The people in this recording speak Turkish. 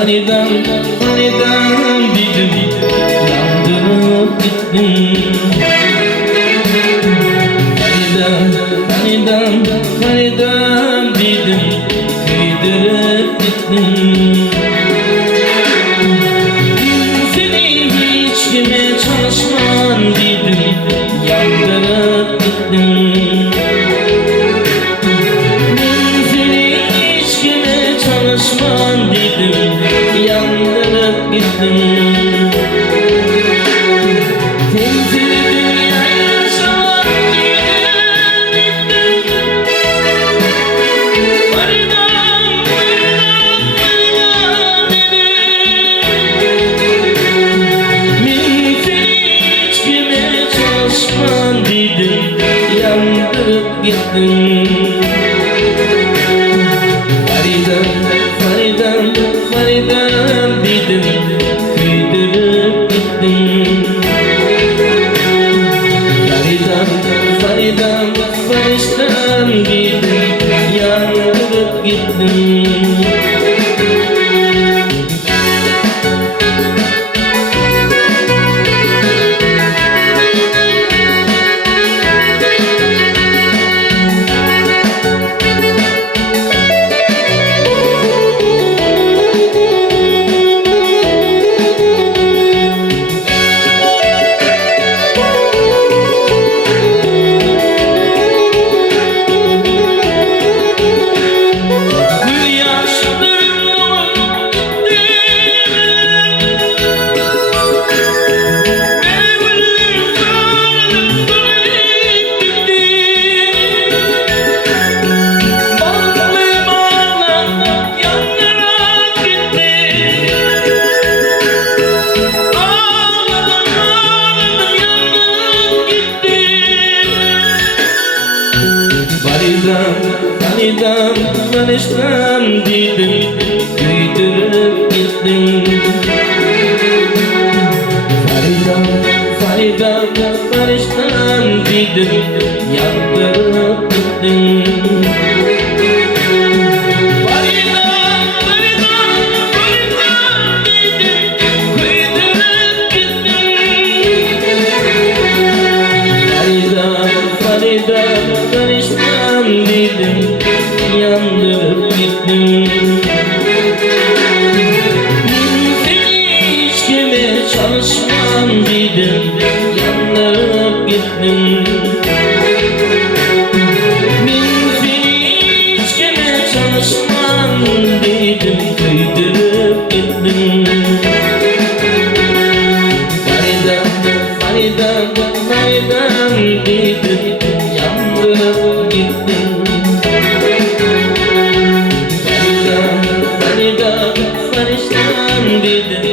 Faridem, Faridem dedim, yandırıp gittin. Faridem, Faridem, Faridem dedim, kıydırıp gittin. Seni hiç kime çalışman dedim, yandırıp gittin. Seni hiç kime çalışman dedim, yandırıp gittin. Temsili dünyayı yaşamak dedim, gittin. Faridem, Faridem, Faridem dedim. Min seni hiç kime çalışman dedim, yandırıp gittin. Faridem, Faridem, Faridem dedim, kıydırıp gittin. Faridem, Faridem, Faridem dedim, yandırıp gittin. Faridem, Faridem dedim, kıydırıp gittin. Faridem, Faridem, Faridem dedim, yandırıp gittin. Faridem, Faridem, Faridem dedim, kıydırıp gittin. Faridem, Faridem, Faridem dedim, yandırıp gittin. Seni hiç kime çalışmam dedim, yandırıp gittin. Seni hiç kime çalışmam dedim, kıydırıp gittin. Faridem, Faridem, Faridem dedim, yandırıp gittin. Faridem, Faridem, Faridem dedim,